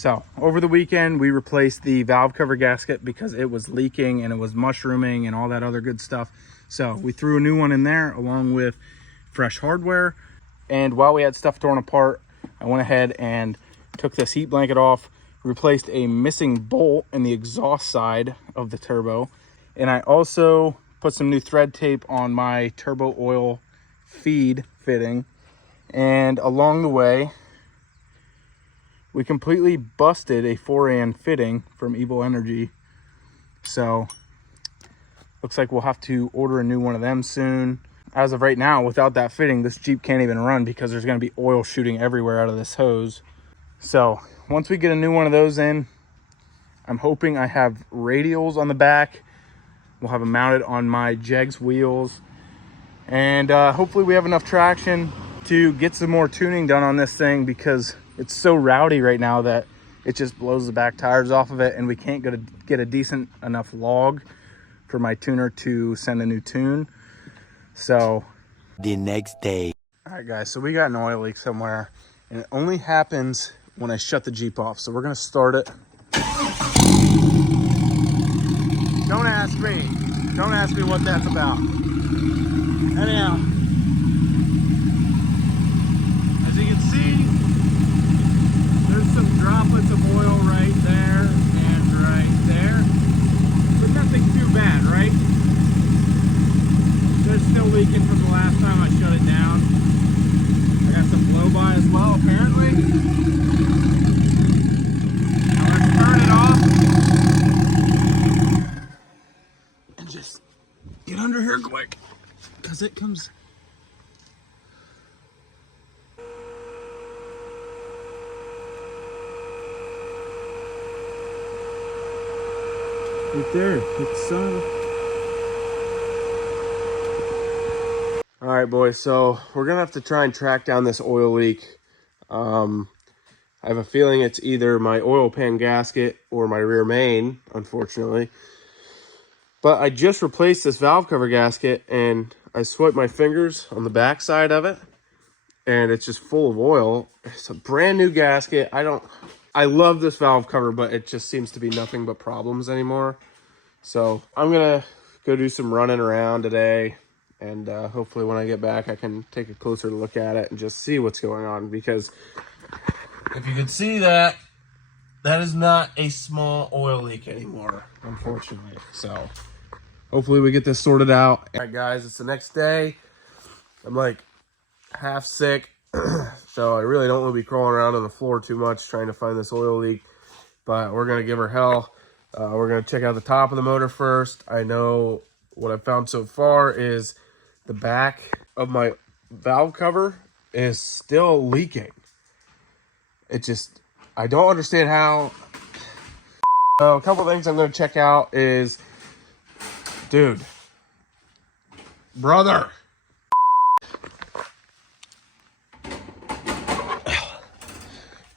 So over the weekend, we replaced the valve cover gasket because it was leaking and it was mushrooming and all that other good stuff. So we threw a new one in there along with fresh hardware. And while we had stuff torn apart, I went ahead and took this heat blanket off, replaced a missing bolt in the exhaust side of the turbo. And I also put some new thread tape on my turbo oil feed fitting. And along the way, we completely busted a 4AN fitting from Evil Energy. So looks like we'll have to order a new one of them soon. As of right now, without that fitting, this Jeep can't even run because there's going to be oil shooting everywhere out of this hose. So once we get a new one of those in, I'm hoping I have radials on the back. We'll have them mounted on my Jegs wheels. And hopefully we have enough traction to get some more tuning done on this thing, because it's so rowdy right now that it just blows the back tires off of it, and we can't get a decent enough log for my tuner to send a new tune. So the next day. All right, guys, so we got an oil leak somewhere, and it only happens when I shut the Jeep off. So we're gonna start it. Don't ask me what that's about. Anyhow, as you can see, there's some droplets of oil right there and right there, but nothing too bad, right? They're still leaking from the last time I shut it down. I got some blow by as well, apparently. Now let's turn it off and just get under here quick, because it comes. Right there, it's All right, boys, so we're gonna have to try and track down this oil leak. I have a feeling it's either my oil pan gasket or my rear main, unfortunately. But I just replaced this valve cover gasket, and I swiped my fingers on the back side of it, and it's just full of oil. It's a brand new gasket. I love this valve cover, but it just seems to be nothing but problems anymore. So I'm gonna go do some running around today, and hopefully when I get back, I can take a closer look at it and just see what's going on. Because if you can see that is not a small oil leak anymore, unfortunately. So hopefully we get this sorted out. All right, guys, it's the next day. I'm like half sick, so I really don't want to be crawling around on the floor too much trying to find this oil leak, but we're going to give her hell. We're going to check out the top of the motor first. I know what I've found so far is the back of my valve cover is still leaking. I don't understand how. A couple things I'm going to check out is, dude, brother,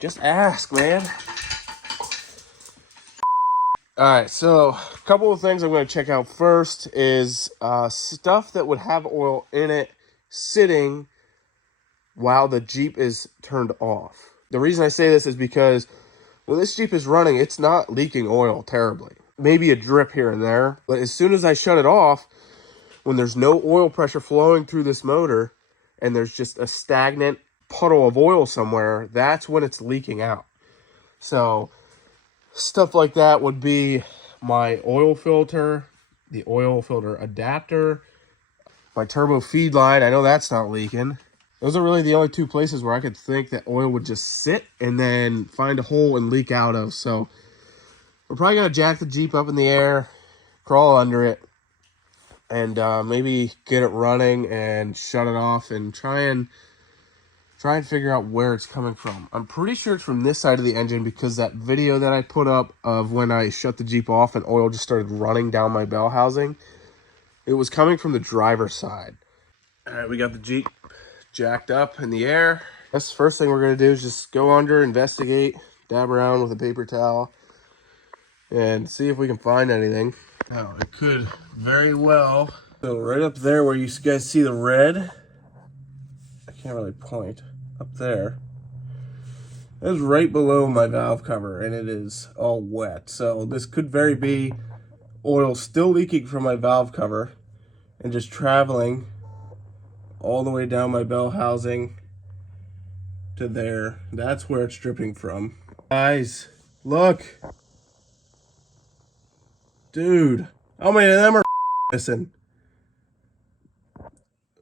just ask, man. All right, so a couple of things I'm going to check out first is stuff that would have oil in it sitting while the Jeep is turned off. The reason I say this is because when this Jeep is running, it's not leaking oil terribly. Maybe a drip here and there, but as soon as I shut it off, when there's no oil pressure flowing through this motor and there's just a stagnant puddle of oil somewhere, that's when it's leaking out. So stuff like that would be my oil filter, the oil filter adapter, my turbo feed line. I know that's not leaking. Those are really the only two places where I could think that oil would just sit and then find a hole and leak out of. So we're probably going to jack the Jeep up in the air, crawl under it, and maybe get it running and shut it off and try and figure out where it's coming from. I'm pretty sure it's from this side of the engine, because that video that I put up of when I shut the Jeep off and oil just started running down my bell housing, it was coming from the driver's side. All right, we got the Jeep jacked up in the air. That's the first thing we're going to do is just go under, investigate, dab around with a paper towel, and see if we can find anything. Now, it could very well. So right up there where you guys see the red, I can't really point, up there, It's right below my valve cover, and it is all wet. So this could very be oil still leaking from my valve cover and just traveling all the way down my bell housing to there. That's where it's dripping from. Guys, look. Dude, how many of them are missing?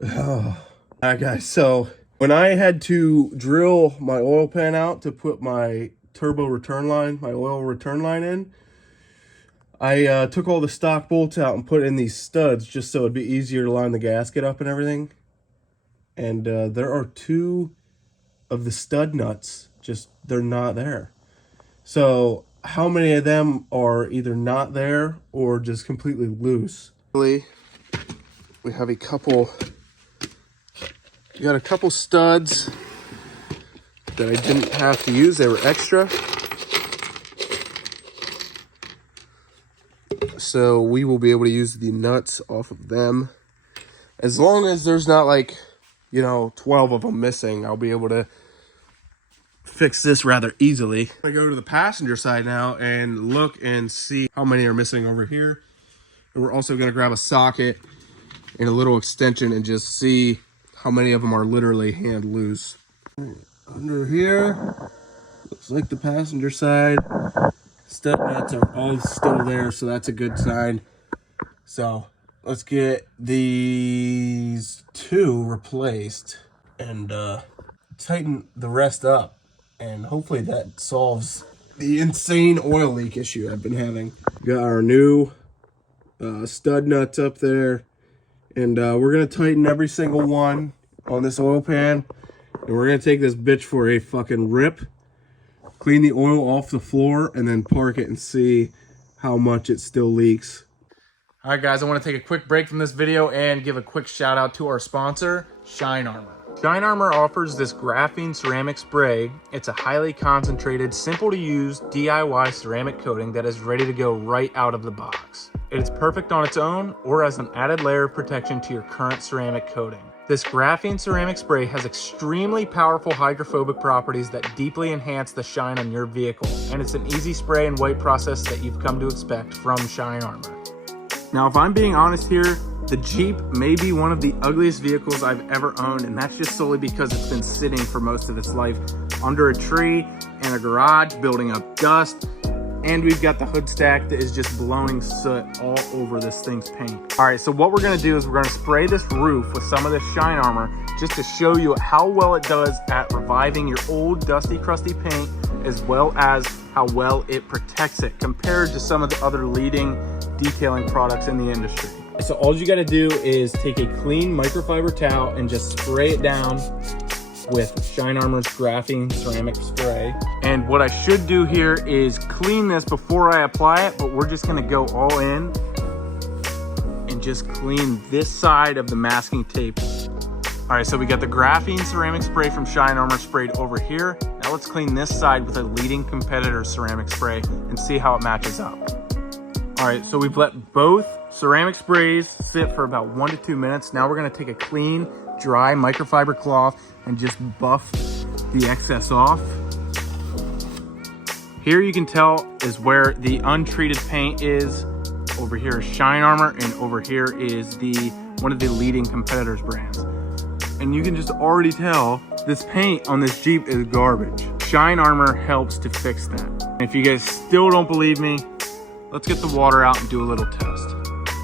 Oh. Alright guys, so when I had to drill my oil pan out to put my turbo return line, my oil return line in, I took all the stock bolts out and put in these studs just so it'd be easier to line the gasket up and everything. And there are 2 of the stud nuts, just they're not there. So how many of them are either not there or just completely loose? We have a couple. We got a couple studs that I didn't have to use. They were extra. So we will be able to use the nuts off of them. As long as there's not like, 12 of them missing, I'll be able to fix this rather easily. I'm gonna go to the passenger side now and look and see how many are missing over here. And we're also gonna grab a socket and a little extension and just see how many of them are literally hand loose. Under here, looks like the passenger side stud nuts are all still there, so that's a good sign. So let's get these 2 replaced and tighten the rest up, and hopefully that solves the insane oil leak issue I've been having. Got our new stud nuts up there. And we're going to tighten every single one on this oil pan. And we're going to take this bitch for a fucking rip. Clean the oil off the floor and then park it and see how much it still leaks. All right, guys, I want to take a quick break from this video and give a quick shout out to our sponsor, Shine Armor. Shine Armor offers this graphene ceramic spray. It's a highly concentrated, simple to use DIY ceramic coating that is ready to go right out of the box. It is perfect on its own or as an added layer of protection to your current ceramic coating. This graphene ceramic spray has extremely powerful hydrophobic properties that deeply enhance the shine on your vehicle, and it's an easy spray and wipe process that you've come to expect from Shine Armor. Now, if I'm being honest here, the Jeep may be one of the ugliest vehicles I've ever owned, and that's just solely because it's been sitting for most of its life under a tree in a garage, building up dust. And we've got the hood stack that is just blowing soot all over this thing's paint. All right, so what we're gonna do is we're gonna spray this roof with some of this Shine Armor just to show you how well it does at reviving your old dusty, crusty paint, as well as how well it protects it compared to some of the other leading detailing products in the industry. So all you gotta do is take a clean microfiber towel and just spray it down with Shine Armor's graphene ceramic spray. And what I should do here is clean this before I apply it, but we're just gonna go all in and just clean this side of the masking tape. All right, so we got the graphene ceramic spray from Shine Armor sprayed over here. Now let's clean this side with a leading competitor ceramic spray and see how it matches up. All right, so we've let both ceramic sprays sit for about 1 to 2 minutes. Now we're gonna take a clean, dry microfiber cloth and just buff the excess off. Here you can tell is where the untreated paint is. Over here is Shine Armor, and over here is one of the leading competitors brands. And you can just already tell this paint on this Jeep is garbage. Shine Armor helps to fix that. And if you guys still don't believe me, let's get the water out and do a little test.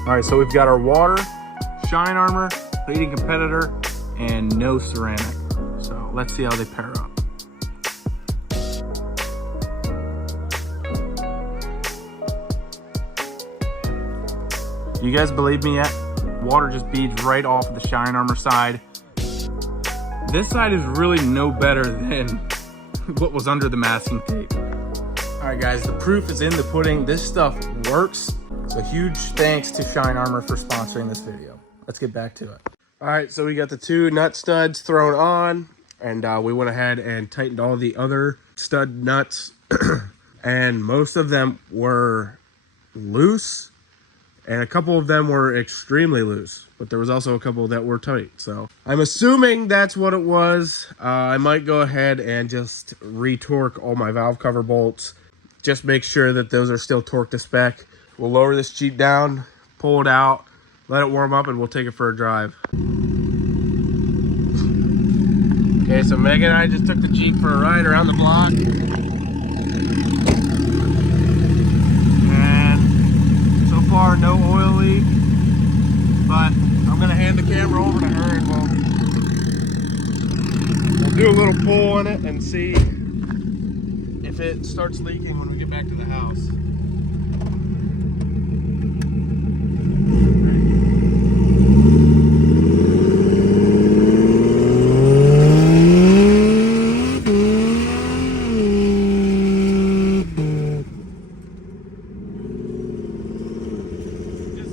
All right, so we've got our water, Shine Armor, leading competitor, and no ceramic. So let's see how they pair up. You guys believe me yet? Water just beads right off of the Shine Armor side. This side is really no better than what was under the masking tape. All right, guys, the proof is in the pudding. This stuff works. So huge thanks to Shine Armor for sponsoring this video. Let's get back to it. All right, so we got the 2 nut studs thrown on, and we went ahead and tightened all the other stud nuts, and most of them were loose, and a couple of them were extremely loose, but there was also a couple that were tight. So I'm assuming that's what it was. I might go ahead and just re-torque all my valve cover bolts. Just make sure that those are still torqued to spec. We'll lower this Jeep down, pull it out, let it warm up, and we'll take it for a drive. Okay, so Megan and I just took the Jeep for a ride around the block. And so far, no oil leak. But I'm gonna hand the camera over to her and we'll do a little pull on it and see if it starts leaking when we get back to the house.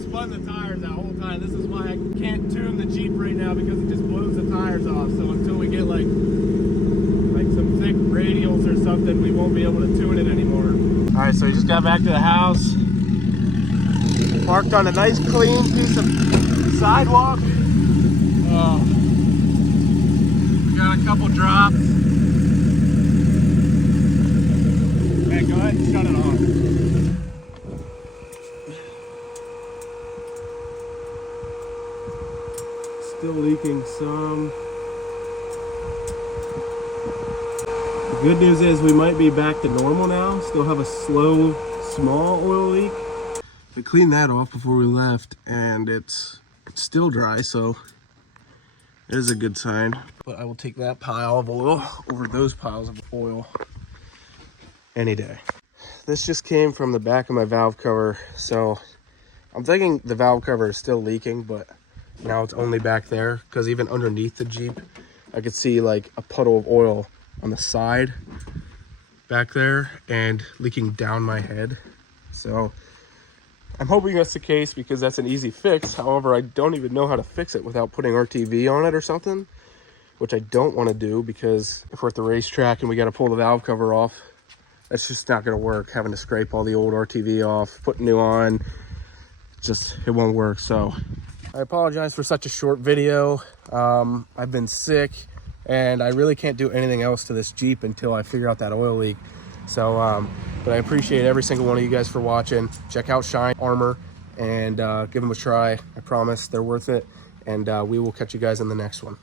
Spun the tires that whole time. This is why I can't tune the Jeep right now, because it just blows the tires off. So until we get like some thick radials or something, we won't be able to tune it anymore. All right, so we just got back to the house. Parked on a nice clean piece of sidewalk. Oh, we got a couple drops. Okay, go ahead and shut it off. Still leaking some. The good news is we might be back to normal now. Still have a slow, small oil leak. I cleaned that off before we left, and it's still dry, so it is a good sign. But I will take that pile of oil over those piles of oil any day. This just came from the back of my valve cover, so I'm thinking the valve cover is still leaking, but now it's only back there, because even underneath the Jeep I could see like a puddle of oil on the side back there and leaking down my head. So I'm hoping that's the case, because that's an easy fix. However, I don't even know how to fix it without putting RTV on it or something, which I don't want to do, because if we're at the racetrack and we got to pull the valve cover off, that's just not going to work. Having to scrape all the old RTV off, put new on, it won't work. So I apologize for such a short video. I've been sick and I really can't do anything else to this Jeep until I figure out that oil leak. So, but I appreciate every single one of you guys for watching. Check out Shine Armor and give them a try. I promise they're worth it. And we will catch you guys in the next one.